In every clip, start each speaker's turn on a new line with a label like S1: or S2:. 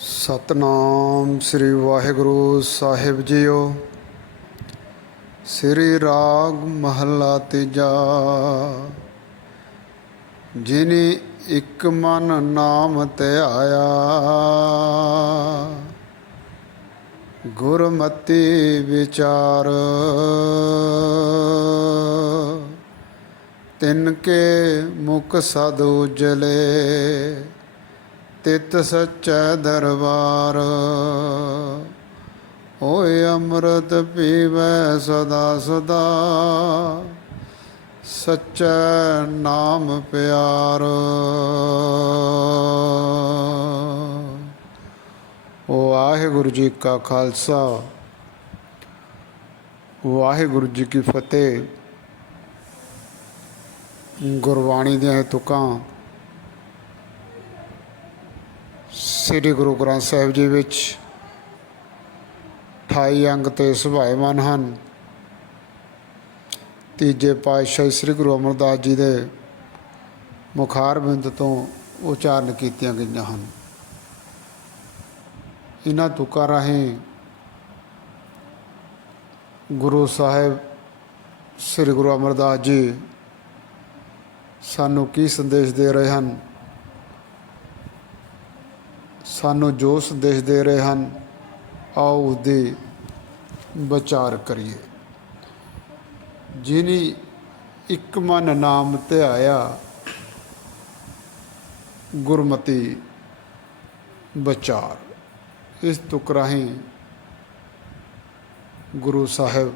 S1: ਸਤਨਾਮ ਸ੍ਰੀ ਵਾਹਿਗੁਰੂ ਸਾਹਿਬ ਜੀਓ। ਸ੍ਰੀ ਰਾਗ ਮਹੱਲਾ ਤੀਜਾ। ਜਿਨੇ ਇੱਕ ਮਨ ਨਾਮ ਧਿਆਇਆ ਗੁਰਮਤੀ ਵਿਚਾਰ। ਤਿਨ ਕੇ ਮੁਖ ਸਦ ਉਜਲੇ ਤਿਤ ਸੱਚਾ ਦਰਬਾਰ। ਹੋਏ ਅੰਮ੍ਰਿਤ ਪੀਵੈ ਸਦਾ ਸਦਾ। ਸੱਚਾ ਨਾਮ ਪਿਆਰ। ਵਾਹਿਗੁਰੂ ਜੀ ਕਾ ਖਾਲਸਾ। ਵਾਹਿਗੁਰੂ ਜੀ ਕੀ ਫਤਿਹ। ਗੁਰਬਾਣੀ ਦੀਆਂ ਤੁਕਾਂ ਸ੍ਰੀ ਗੁਰੂ ਗ੍ਰੰਥ ਸਾਹਿਬ ਜੀ ਵਿੱਚ 28 ਅੰਗ ਤੇ ਸੁਭਾਏਮਾਨ ਹਨ। ਤੀਜੇ ਪਾਤਸ਼ਾਹ ਸ੍ਰੀ ਗੁਰੂ ਅਮਰਦਾਸ ਜੀ ਦੇ ਮੁਖਾਰ ਬਿੰਦ ਤੋਂ ਉਚਾਰਨ ਕੀਤੀਆਂ ਗਈਆਂ ਹਨ। ਇਹਨਾਂ ਤੁਕਾਂ ਰਾਹੀਂ ਗੁਰੂ ਸਾਹਿਬ ਸ੍ਰੀ ਗੁਰੂ ਅਮਰਦਾਸ ਜੀ ਸਾਨੂੰ ਕੀ ਸੰਦੇਸ਼ ਦੇ ਰਹੇ ਹਨ? ਸਾਨੂੰ ਜੋ ਸੰਦੇਸ਼ ਦੇ ਰਹੇ ਹਨ, ਆਓ ਉਹਦੇ ਵਿਚਾਰ ਕਰੀਏ। ਜਿਨੀ ਇੱਕ ਮਨ ਨਾਮ ਧਿਆਇਆ ਗੁਰਮਤੀ ਵਿਚਾਰ। ਇਸ ਤੁਕ ਰਾਹੀਂ ਗੁਰੂ ਸਾਹਿਬ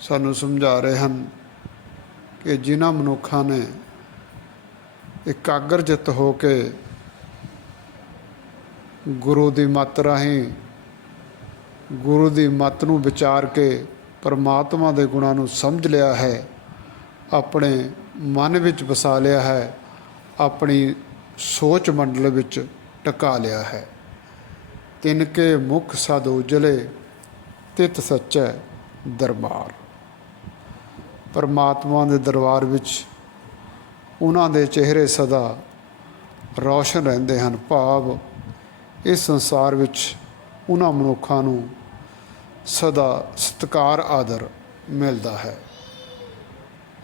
S1: ਸਾਨੂੰ ਸਮਝਾ ਰਹੇ ਹਨ ਕਿ ਜਿਨ੍ਹਾਂ ਮਨੁੱਖਾਂ ਨੇ ਇਕਾਗਰ ਇਕਾਗਰਜਿਤ ਹੋ ਕੇ ਗੁਰੂ ਦੀ ਮੱਤ ਰਾਹੀਂ ਗੁਰੂ ਦੀ ਮੱਤ ਨੂੰ ਵਿਚਾਰ ਕੇ ਪਰਮਾਤਮਾ ਦੇ ਗੁਣਾਂ ਨੂੰ ਸਮਝ ਲਿਆ ਹੈ, ਆਪਣੇ ਮਨ ਵਿੱਚ ਵਸਾ ਲਿਆ ਹੈ, ਆਪਣੀ ਸੋਚ ਮੰਡਲ ਵਿੱਚ ਟਿਕਾ ਲਿਆ ਹੈ। ਤਿਨ ਕੇ ਮੁਖ ਸਦ ਉਜਲੇ, ਤਿਤ ਸੱਚੈ ਦਰਬਾਰ। ਪਰਮਾਤਮਾ ਦੇ ਦਰਬਾਰ ਵਿੱਚ ਉਹਨਾਂ ਦੇ ਚਿਹਰੇ ਸਦਾ ਰੌਸ਼ਨ ਰਹਿੰਦੇ ਹਨ, ਭਾਵ ਇਸ ਸੰਸਾਰ ਵਿੱਚ ਉਹਨਾਂ ਮਨੁੱਖਾਂ ਨੂੰ ਸਦਾ ਸਤਕਾਰ, ਆਦਰ ਮਿਲਦਾ ਹੈ।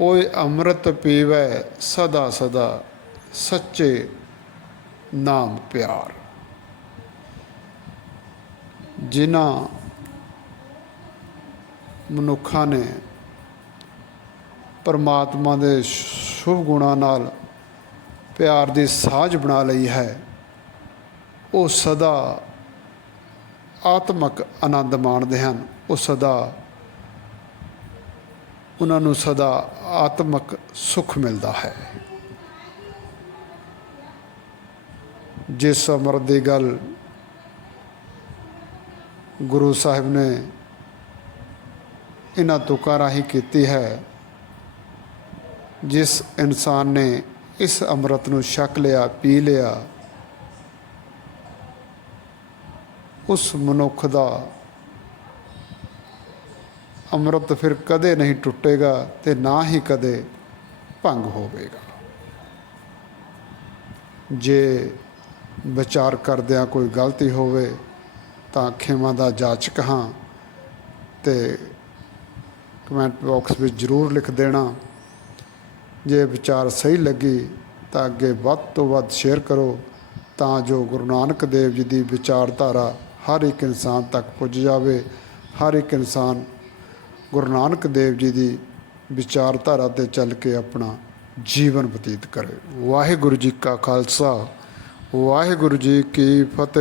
S1: ਓਏ ਅੰਮ੍ਰਿਤ ਪੀਵੈ ਸਦਾ ਸਦਾ ਸੱਚੇ ਨਾਮ ਪਿਆਰ। ਜਿਨ੍ਹਾਂ ਮਨੁੱਖਾਂ ਨੇ ਪਰਮਾਤਮਾ ਦੇ ਸ਼ੁਭ ਗੁਣਾਂ ਨਾਲ ਪਿਆਰ ਦੀ ਸਾਝ ਬਣਾ ਲਈ ਹੈ ਉਹ ਸਦਾ ਆਤਮਕ ਆਨੰਦ ਮਾਣਦੇ ਹਨ। ਉਹ ਸਦਾ ਉਹਨਾਂ ਨੂੰ ਸਦਾ ਆਤਮਕ ਸੁਖ ਮਿਲਦਾ ਹੈ। ਜਿਸ ਅਮਰ ਦੀ ਗੱਲ ਗੁਰੂ ਸਾਹਿਬ ਨੇ ਇਹਨਾਂ ਤੁਕਾਂ ਰਾਹੀਂ ਕੀਤੀ ਹੈ, ਜਿਸ ਇਨਸਾਨ ਨੇ ਇਸ ਅੰਮ੍ਰਿਤ ਨੂੰ ਛਕ ਲਿਆ, ਪੀ ਲਿਆ ਉਸ ਮਨੁੱਖ ਦਾ ਅੰਮ੍ਰਿਤ ਫਿਰ ਕਦੇ ਨਹੀਂ ਟੁੱਟੇਗਾ ਤੇ ਨਾ ਹੀ ਕਦੇ ਭੰਗ ਹੋਵੇਗਾ। ਜੇ ਵਿਚਾਰ ਕਰਦਿਆਂ ਕੋਈ ਗਲਤੀ ਹੋਵੇ ਤਾਂ ਖਿਮਾ ਦਾ ਜਾਚਕ ਹਾਂ ਤੇ ਕਮੈਂਟ ਬਾਕਸ ਵਿੱਚ ਜ਼ਰੂਰ ਲਿਖ ਦੇਣਾ। ਜੇ ਵਿਚਾਰ ਸਹੀ ਲੱਗੀ ਤਾਂ ਅੱਗੇ ਵੱਧ ਤੋਂ ਵੱਧ ਸ਼ੇਅਰ ਕਰੋ ਤਾਂ ਜੋ ਗੁਰੂ ਨਾਨਕ ਦੇਵ ਜੀ ਦੀ ਵਿਚਾਰਧਾਰਾ ਹਰ ਇੱਕ ਇਨਸਾਨ ਤੱਕ ਪੁੱਜ ਜਾਵੇ, ਹਰ ਇੱਕ ਇਨਸਾਨ ਗੁਰੂ ਨਾਨਕ ਦੇਵ ਜੀ ਦੀ ਵਿਚਾਰਧਾਰਾ ਤੇ ਚੱਲ ਕੇ ਆਪਣਾ ਜੀਵਨ ਬਤੀਤ ਕਰੇ। ਵਾਹਿਗੁਰੂ ਜੀ ਕਾ ਖਾਲਸਾ, ਵਾਹਿਗੁਰੂ ਜੀ ਕੀ ਫਤਿਹ।